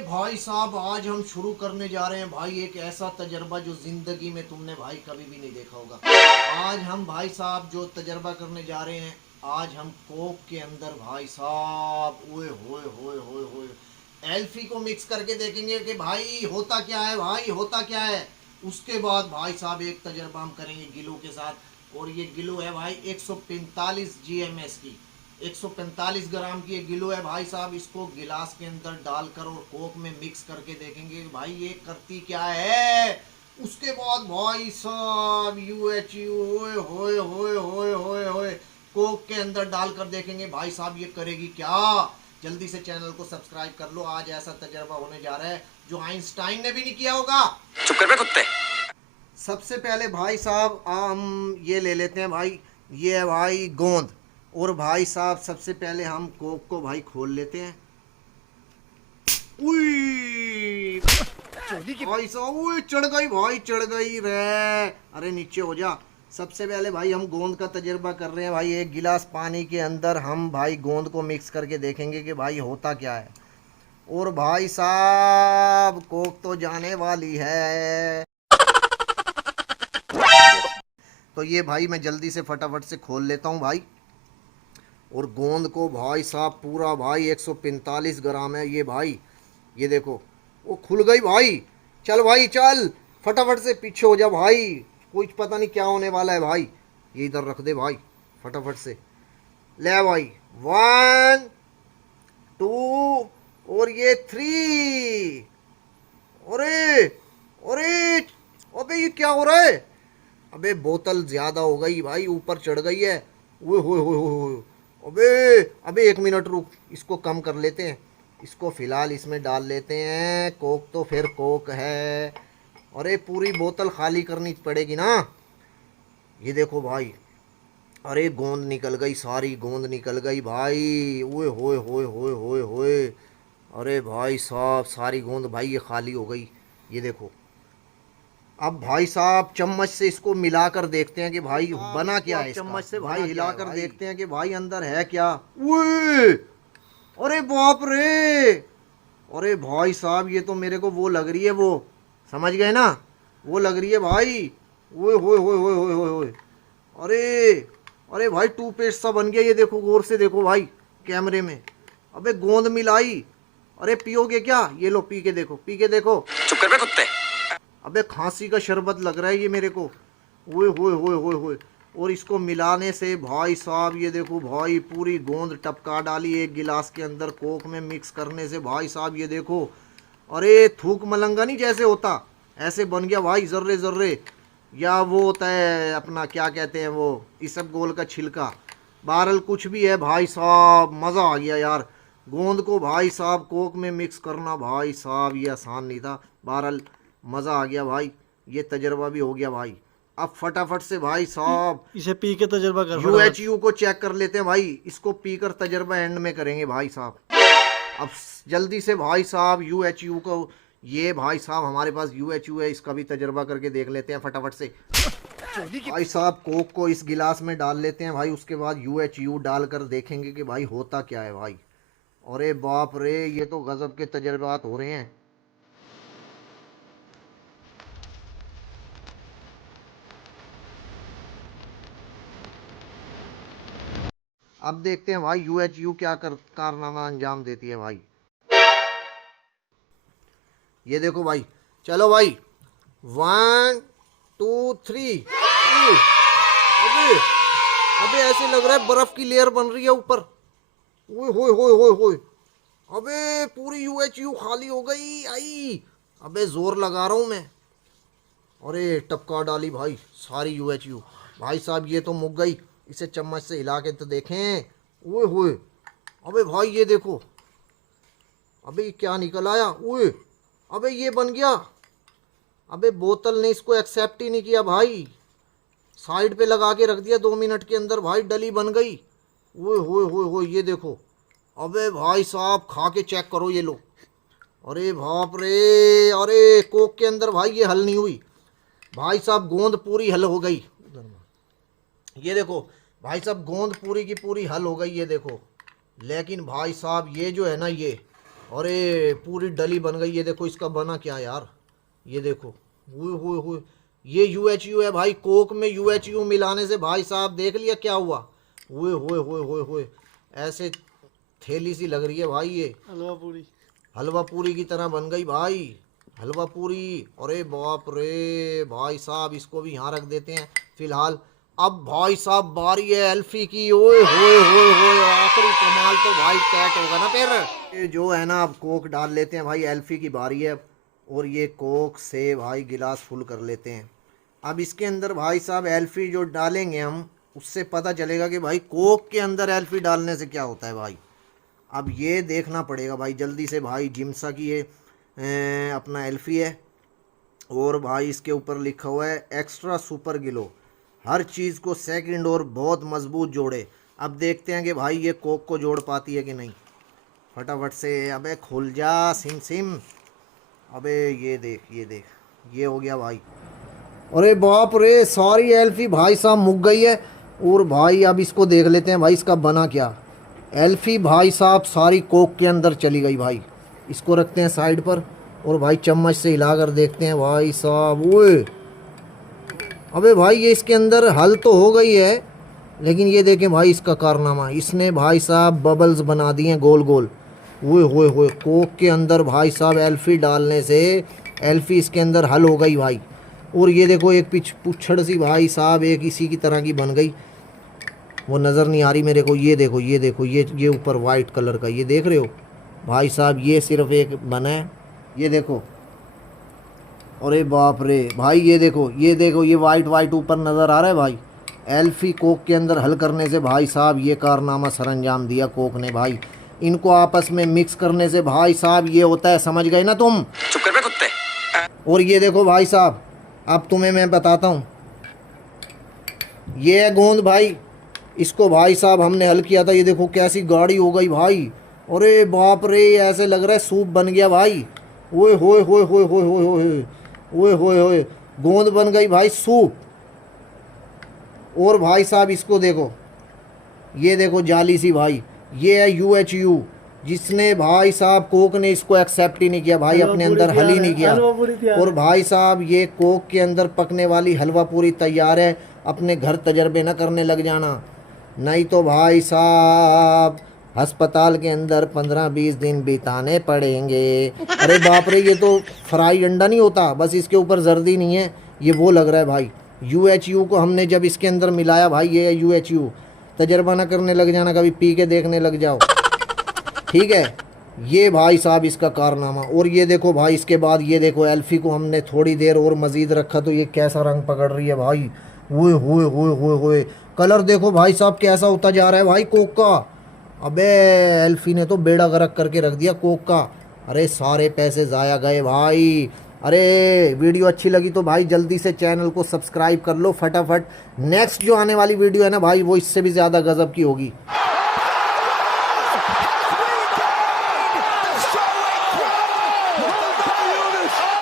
भाई साहब, आज हम शुरू करने जा रहे हैं भाई एक ऐसा तजर्बा जो जिंदगी में तुमने भाई कभी भी नहीं देखा होगा। आज हम भाई साहब जो तजर्बा करने जा रहे हैं, आज हम कोक के अंदर भाई साहब ओए होए होए होए होए एल्फी को मिक्स करके देखेंगे कि भाई होता क्या है, भाई होता क्या है। उसके बाद भाई साहब एक तजर्बा हम करेंगे गिलो के साथ, और ये गिलो है भाई 145 GMS की, 145 ग्राम की ये गिलो है भाई साहब। इसको गिलास के अंदर डालकर और कोक में मिक्स करके देखेंगे भाई ये करती क्या है। उसके बाद भाई साहब UHU होए होए होए होए होए होए कोक के अंदर डालकर देखेंगे भाई साहब ये करेगी क्या। जल्दी से चैनल को सब्सक्राइब कर लो, आज ऐसा तजर्बा होने जा रहा है जो आइंस्टाइन ने भी नहीं किया होगा। चुप कर बे कुत्ते। सबसे पहले भाई साहब हम ये ले लेते हैं भाई, ये है भाई गोंद। और भाई साहब सबसे पहले हम कोक को भाई खोल लेते हैं। उई भाई साहब, उई चढ़ गई भाई, चढ़ गई रे। अरे नीचे हो जा। सबसे पहले भाई हम गोंद का तजर्बा कर रहे हैं भाई। एक गिलास पानी के अंदर हम भाई गोंद को मिक्स करके देखेंगे कि भाई होता क्या है। और भाई साहब कोक तो जाने वाली है। तो ये भाई मैं जल्दी से फटाफट से खोल लेता हूँ भाई। और गोंद को भाई साहब पूरा भाई 145 ग्राम है ये भाई, ये देखो वो खुल गई भाई। चल भाई चल, फटाफट से पीछे हो जा भाई, कुछ पता नहीं क्या होने वाला है भाई। ये इधर रख दे भाई फटाफट से। ले भाई 1 2 और ये 3। अरे अरे अबे ये क्या हो रहा है। अबे बोतल ज्यादा हो गई भाई, ऊपर चढ़ गई है। ओए होए होए होए। अबे अबे 1 मिनट रुक, इसको कम कर लेते हैं। इसको फिलहाल इसमें डाल लेते हैं। कोक तो फिर कोक है। अरे पूरी बोतल खाली करनी पड़ेगी ना। ये देखो भाई, अरे गोंद निकल गई, सारी गोंद निकल गई भाई। ओए होए होए होए होए होए। अरे भाई साहब सारी गोंद भाई ये खाली हो गई, ये देखो। अब भाई साहब चम्मच से इसको मिलाकर देखते हैं कि भाई बना क्या है। चम्मच से भाई हिलाकर देखते हैं कि भाई अंदर है क्या। उए! अरे बाप रे। अरे भाई साहब ये तो मेरे को वो लग रही है, वो समझ गए ना, वो लग रही है भाई। ओए होए होए होए होए होए होए। अरे अरे भाई टूथपेस्ट सा बन गया, ये देखो गौर से देखो भाई कैमरे में। अबे गोंद मिलाई। अरे पियोगे क्या, ये लो पी के देखो, पी के देखो। चुप कर बे कुत्ते। अबे खांसी का शरबत लग रहा है ये मेरे को। ओए होए होए होए होए। और इसको मिलाने से भाई साहब ये देखो भाई पूरी गोंद टपका डाली एक गिलास के अंदर। कोक में मिक्स करने से भाई साहब ये देखो, अरे थूक मलंगा नहीं जैसे होता, ऐसे बन गया भाई जर्रे जर्रे। या वो होता है अपना क्या कहते हैं वो इसबगोल का छिलका। बहरहाल कुछ भी है भाई साहब, मज़ा आ गया यार। गोंद को भाई साहब कोक में मिक्स करना भाई साहब ये आसान नहीं था। बहरहाल मज़ा आ गया भाई, ये तजर्बा भी हो गया भाई। अब फटाफट से भाई साहब इसे पी के तजर्बा कर फटाफट। UHU को चेक कर लेते हैं भाई। इसको पीकर तजर्बा एंड में करेंगे भाई साहब। अब जल्दी से भाई साहब UHU को, ये भाई साहब हमारे पास UHU है, इसका भी तजर्बा करके देख लेते हैं फटाफट से। भाई साहब कोक को इस गिलास में डाल लेते हैं भाई। उसके बाद UHU डालकर देखेंगे कि भाई होता क्या है भाई। अरे बाप रे, ये तो गजब के तजर्बात हो रहे हैं। अब देखते हैं भाई UHU क्या कारनामा अंजाम देती है भाई। ये देखो भाई, चलो भाई 1 2 3। अबे अबे ऐसे लग रहा है बर्फ की लेयर बन रही है ऊपर। ओए होए होए होए होए। अबे पूरी UHU खाली हो गई आई। अबे जोर लगा रहा हूँ मैं। अरे टपका डाली भाई सारी UHU। भाई साहब ये तो मुक गई, इसे चम्मच से हिला के तो देखें। ओए होए। अबे भाई ये देखो, अबे ये क्या निकल आया। ओए अबे ये बन गया। अबे बोतल ने इसको एक्सेप्ट ही नहीं किया भाई, साइड पे लगा के रख दिया। 2 मिनट के अंदर भाई डली बन गई। ओए होए होए होए ये देखो। अबे भाई साहब खा के चेक करो, ये लो। अरे बाप रे, अरे कोक के अंदर भाई ये हल नहीं हुई भाई साहब, गोंद पूरी हल हो गई। ये देखो भाई साहब गोंद पूरी की पूरी हल हो गई, ये देखो। लेकिन भाई साहब ये जो है ना, अरे पूरी डली बन गई। ये देखो इसका बना क्या यार, ये देखो। हुए ये यूएचयू है भाई। कोक में यूएचयू मिलाने से भाई साहब देख लिया क्या हुआ। हुए ऐसे थैली सी लग रही है भाई। ये हलवा पूरी की तरह बन गई भाई, हलवा पूरी। अरे बाप रे भाई साहब, इसको भी यहाँ रख देते हैं फिलहाल। अब भाई साहब बारी है एल्फी की। ओए होए आखिरी कमाल तो भाई कैट होगा ना फिर। ये जो है ना, अब कोक डाल लेते हैं भाई। एल्फी की बारी है और ये कोक से भाई गिलास फुल कर लेते हैं। अब इसके अंदर भाई साहब एल्फी जो डालेंगे हम, उससे पता चलेगा कि भाई कोक के अंदर एल्फी डालने से क्या होता है भाई। अब ये देखना पड़ेगा भाई जल्दी से भाई। जिम्सा की ये अपना एल्फी है और भाई इसके ऊपर लिखा हुआ है एक्स्ट्रा सुपर ग्लो, हर चीज़ को सेकंड और बहुत मजबूत जोड़े। अब देखते हैं कि भाई ये कोक को जोड़ पाती है कि नहीं। फटाफट से अबे खुल जा सिम। अबे ये देख ये हो गया भाई। अरे बाप रे, सारी एल्फी भाई साहब मुक गई है। और भाई अब इसको देख लेते हैं भाई इसका बना क्या। एल्फी भाई साहब सारी कोक के अंदर चली गई भाई। इसको रखते हैं साइड पर और भाई चम्मच से हिला कर देखते हैं भाई साहब। ओए अबे भाई ये इसके अंदर हल तो हो गई है, लेकिन ये देखें भाई इसका कारनामा। इसने भाई साहब बबल्स बना दिए गोल गोल। होए कोक के अंदर भाई साहब एल्फी डालने से एल्फी इसके अंदर हल हो गई भाई। और ये देखो एक पुच्छड़ सी भाई साहब एक इसी की तरह की बन गई। वो नज़र नहीं आ रही मेरे को। ये देखो ये ऊपर वाइट कलर का, ये देख रहे हो भाई साहब। ये सिर्फ एक बना है, ये देखो। अरे बाप रे भाई ये देखो ये वाइट ऊपर नज़र आ रहा है भाई। एल्फी कोक के अंदर हल करने से भाई साहब ये कारनामा सरंजाम दिया कोक ने भाई। इनको आपस में मिक्स करने से भाई साहब ये होता है, समझ गए ना तुम। चुप कर बे कुत्ते। और ये देखो भाई साहब, अब तुम्हें मैं बताता हूँ। ये है गोंद भाई, इसको भाई साहब हमने हल किया था। ये देखो कैसी गाढ़ी हो गई भाई। अरे बाप रे, ऐसे लग रहा है सूप बन गया भाई। ओए होए गोंद बन गई भाई सूप। और भाई साहब इसको देखो, ये देखो जाली सी भाई। ये है यूएचयू, जिसने भाई साहब कोक ने इसको एक्सेप्ट ही नहीं किया भाई, अपने अंदर हल ही नहीं किया। और भाई साहब ये कोक के अंदर पकने वाली हलवा पूरी तैयार है। अपने घर तजर्बे न करने लग जाना, नहीं तो भाई साहब अस्पताल के अंदर 15-20 दिन बिताने पड़ेंगे। अरे बाप रे, ये तो फ्राई अंडा नहीं होता, बस इसके ऊपर जर्दी नहीं है, ये वो लग रहा है भाई। यूएचयू को हमने जब इसके अंदर मिलाया भाई, ये है यूएचयू। तजर्बा ना करने लग जाना, कभी पी के देखने लग जाओ, ठीक है। ये भाई साहब इसका कारनामा। और ये देखो भाई, इसके बाद ये देखो एल्फी को हमने थोड़ी देर और मज़ीद रखा तो ये कैसा रंग पकड़ रही है भाई। हुए कलर देखो भाई साहब कैसा होता जा रहा है भाई कोक का। अबे एल्फी ने तो बेड़ा गर्क करके रख दिया कोक का। अरे सारे पैसे ज़ाया गए भाई। अरे वीडियो अच्छी लगी तो भाई जल्दी से चैनल को सब्सक्राइब कर लो फटाफट। नेक्स्ट जो आने वाली वीडियो है ना भाई, वो इससे भी ज़्यादा गज़ब की होगी।